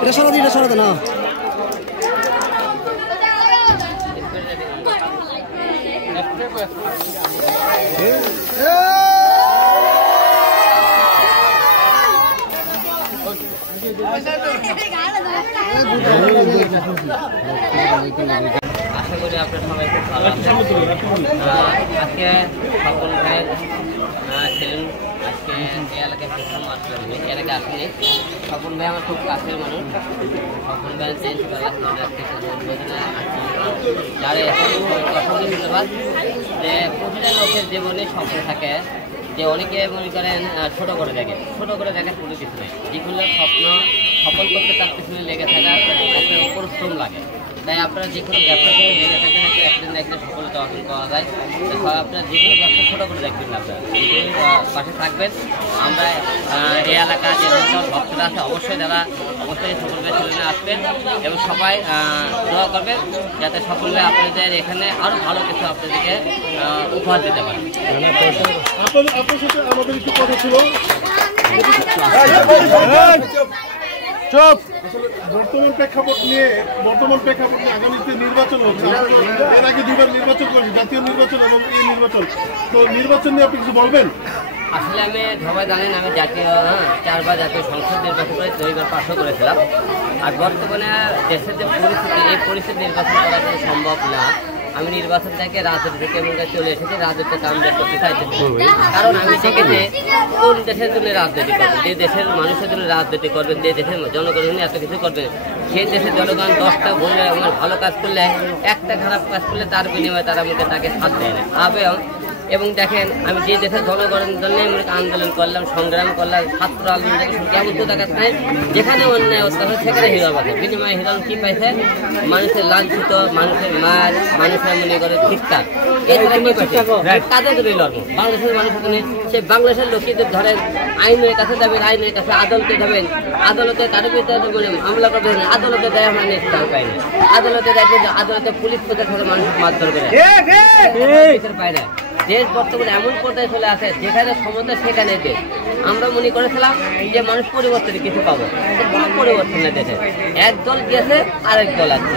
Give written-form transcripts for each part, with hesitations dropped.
এটা সরাতে না আশা করি আপনার সবাই খুব ভালো আছেন। আজকে সকল ভাই ছিলেন, আজকে এই এলাকায় প্রথম আসলাম, এর আগে আসেনি। সকল ভাই আমার খুব কাছের মানুষ, সকল ভাই চেঞ্জ করা যারা অসংখ্য ধন্যবাদ। যে প্রতিটা লোকের জীবনে স্বপ্ন থাকে, যে অনেকে মনে করেন ছোট করে দেখে কোনো কিছু নেই। যেগুলো স্বপ্ন সফল করতে তার পিছনে লেগে থাকার একটা পরিশ্রম লাগে। তাই আপনারা যে কোনো ব্যবসা করে লেগে থাকেন একদিন না একদিন সফলতা অর্জন করা যায়। আপনারা যে কোনো ব্যবসা ছোটো করে দেখবেন, আপনারা পাশে থাকবেন। আমরা এই এলাকা যে ভক্তরা আছে অবশ্যই সকল ভাই ছেলে আসবেন এবং সবাই দোয়া করবেন যাতে সকল ভাই আপনাদের এখানে আরও ভালো কিছু আপনাদেরকে উপহার দিতে পারে। বর্তমান প্রেক্ষাপট নিয়ে আগামীতে নির্বাচন হচ্ছে, এর আগে দুবার নির্বাচন করেছে, জাতীয় নির্বাচন এবং এই নির্বাচন। তো নির্বাচন নিয়ে আপনি কিছু বলবেন? আসলে আমি সবাই জানেন আমি জাতীয় 4বার জাতীয় সংসদ নির্বাচন করে 2বার পাশও করেছিলাম। আর বর্তমানে দেশের যে পরিস্থিতি, এই পরিস্থিতি নির্বাচন করা কিন্তু সম্ভব না। আমি নির্বাচন থেকে রাজনীতি থেকে চলে এসেছি, রাজনীতি কাম করতে চাইতেছি। কারণ আমি দেখেছি কোন দেশের জন্য রাজনীতি করবেন, যে দেশের মানুষের জন্য রাজনীতি করবেন, যে দেশের জনগণের জন্য এত কিছু করবেন, সেই দেশের জনগণ 10টা বলে আমার ভালো কাজ করলে, একটা খারাপ কাজ করলে তার বিনিময়ে তারা আমাকে তাকে সাথ দেয় না। এবং দেখেন আমি যে দেশের জনগণের জন্য আন্দোলন করলাম, সংগ্রাম করলাম, ছাত্র আন্দোলন কেমন তো দেখাত নাই, যেখানে অন্যায় অত্যাচার সেখানে হিরো পাবে। বিনিময়ে হিরো কি পাইছে? মানুষের লাঞ্ছিত, মানুষের মার, মানুষের মনে করে ঠিকঠাক তাদের যদি লড়বো। বাংলাদেশের মানুষের জন্য সে বাংলাদেশের লোকেদের ধরেন আইনের কাছে যাবেন, আইনের কাছে আদালতে যাবেন, আদালতে তার বিরুদ্ধে মামলা করবেন, আদালতে দেয় আমরা নিষ্কার পাই না, আদালতে দেখবেন আদালতে পুলিশ প্রশাসনের মানুষ মারধর করে পায় না। দেশ বর্তমানে এমন পর্যায়ে চলে আসে যেখানে ক্ষমতা সেখানে দেশ। আমরা মনে করেছিলাম যে মানুষ পরিবর্তনে কিছু পাবো, কোনো পরিবর্তন নেই দেশে। এক দল গিয়েছে আরেক দল আসছে,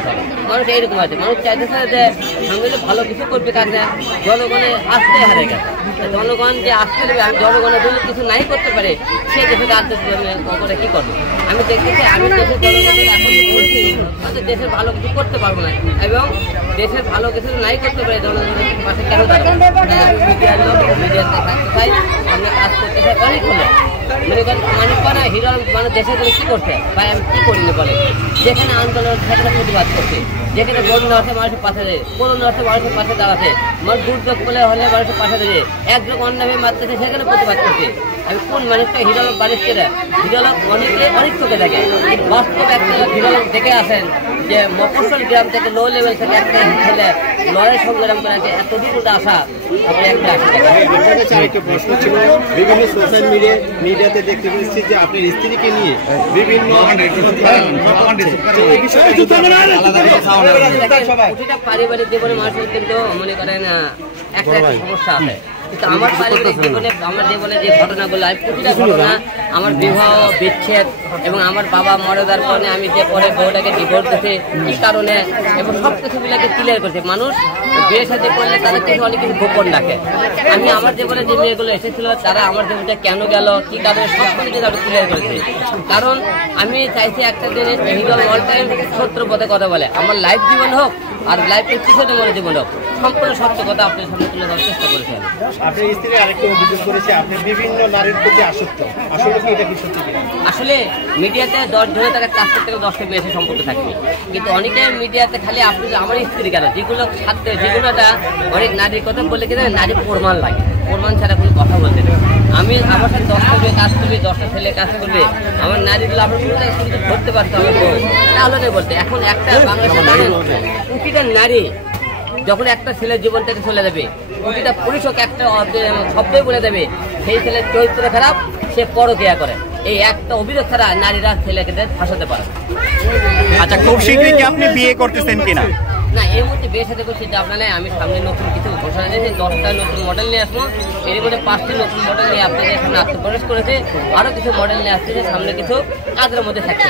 মানুষ এইরকম আছে। মানুষ চাইতেছে যে সঙ্গে ভালো কিছু করবে, কাজ না জনগণের আসতে হারে গেছে। জনগণ যে আসতে দেবে, আমি জনগণের জন্য কিছু নাই করতে পারে, সেই দেশে করে কি করবে? আমি দেখতেছি আমি দেশের জনগণের এখন বলছি দেশের ভালো কিছু করতে পারবো না, এবং দেশের ভালো কিছু নাই করতে পারে জনগণের পাশে কেন মিডিয়ার লোক, মিডিয়াতে থাকতে চাই, আমরা কাজ করতে চাই। অনেক হলো মনে করেন মানুষ পানা হিরো মানে দেশের জন্য কী করছে ভাই, আমি কী করিনি বলে। যেখানে আন্দোলন সেখানে প্রতিবাদ করছে, যেখানে বন্যা আসে মানুষের পাশে দেয়, করোনা আসে মানুষের পাশে দাঁড়াতে, মানুষ দুর্যোগ বলে হলে মানুষের পাশে দেয়, একযোগ অন্যভাবে মারতেছে সেখানে প্রতিবাদ করছে। আমি কোন মানুষটা হিরোলোক বাড়িতে হিরোলোক অনেক চোখে থাকে, বাস্তব একটা হিরোলোক দেখে আসেন যে মফস্বল গ্রাম থেকে লো লেভেল থেকে একটা ছেলে লড়াই সংগ্রাম করে এত দূর আসা, আপনি একটা প্রশ্ন ছিল বিভিন্ন সোশ্যাল মিডিয়াতে দেখতে পেয়েছি যে আপনার স্ত্রীকে নিয়ে বিভিন্ন পারিবারিক জীবনে মানুষের কিন্তু মনে করেন একটা সমস্যা আছে। কিন্তু আমার পারিবারিক জীবনে আমার জীবনে যে ঘটনাগুলো, প্রতিটা ঘটনা আমার বিবাহ বিচ্ছেদ এবং আমার বাবা মরে যাওয়ার কারণে আমি যে পরে বউটাকে ডিভোর্স দিতে কী কারণে, এবং সব কিছু মিলাকে ক্লিয়ার করছে। মানুষ বিয়ে সাথে করলে তাদের থেকে অনেক কিছু গোপন রাখে। আমি আমার জীবনে যে মেয়েগুলো এসেছিল তারা আমার জীবনটা কেন গেল, কী কারণে, সব কিছু আমি ক্লিয়ার করেছি। কারণ আমি চাইছি একটা জিনিস, হিরো অল টাইম সত্য পথে কথা বলে। আমার লাইফ জীবন হোক আর লাইফের পিছনে মনে জীবন হোক, সম্পূর্ণ সত্য কথা আপনার সামনে তুলে ধরার চেষ্টা করেছেন। আপনার স্ত্রী আরেকটা অভিযোগ করেছে আপনি বিভিন্ন নারীর প্রতি আসক্ত, আসলে কি এটা কি সত্যি? আসলে মিডিয়াতে 10 জনে তারা 4 থেকে 10টা মেয়ের সম্পর্ক থাকবে, কিন্তু অনেকে মিডিয়াতে খালি আপনি আমার স্ত্রী কেন, যেগুলো সাথে যেগুলোটা অনেক নারীর কথা বলে কিনা নারী প্রমাণ লাগে, প্রমাণ ছাড়া কোনো কথা বলতে নেই। আমি আমার সাথে 10টা মেয়ে কাজ করবে, 10টা ছেলে কাজ করবে, আমার নারীগুলো আমার কোনো ধরতে পারতো আমি তাহলে বলতে। এখন একটা বাংলাদেশে প্রতিটা নারী যখন একটা ছেলের জীবন থেকে চলে যাবে, প্রতিটা পুরুষক একটা শব্দই বলে দেবে সেই ছেলের চরিত্র খারাপ, সে পরক্রিয়া করে। এই একটা অভিযোগ ছাড়া নারীরা ছেলেকে ফাঁসাতে পারে। আচ্ছা, খুব শীঘ্রই কি আপনি বিয়ে করতেছেন কিনা? না, এই মুহূর্তে বিয়ে সাথে করছি যাব না, আমি সামনে নতুন কিছু ঘোষণা দিয়েছি 10টা নতুন মডেল নিয়ে আসবো, এর মধ্যে 5টি নতুন মডেল নিয়ে আপনাদের এখানে আত্মপ্রকাশ করেছে, আরো কিছু মডেল নিয়ে আসতেছে, সামনে কিছু কাজের মধ্যে থাকছে।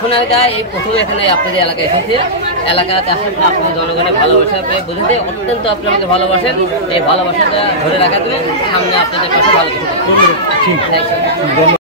সোনারগাঁ এই প্রথম এখানে আপনাদের এলাকায় এসেছে, এলাকাতে আসার পর আপনাদের জনগণের ভালোবাসা পেয়ে বুঝেছে অত্যন্ত আপনি আমাকে ভালোবাসেন, এই ভালোবাসাটা ধরে রাখার জন্য সামনে আপনাদের পাশে ভালো কিছু।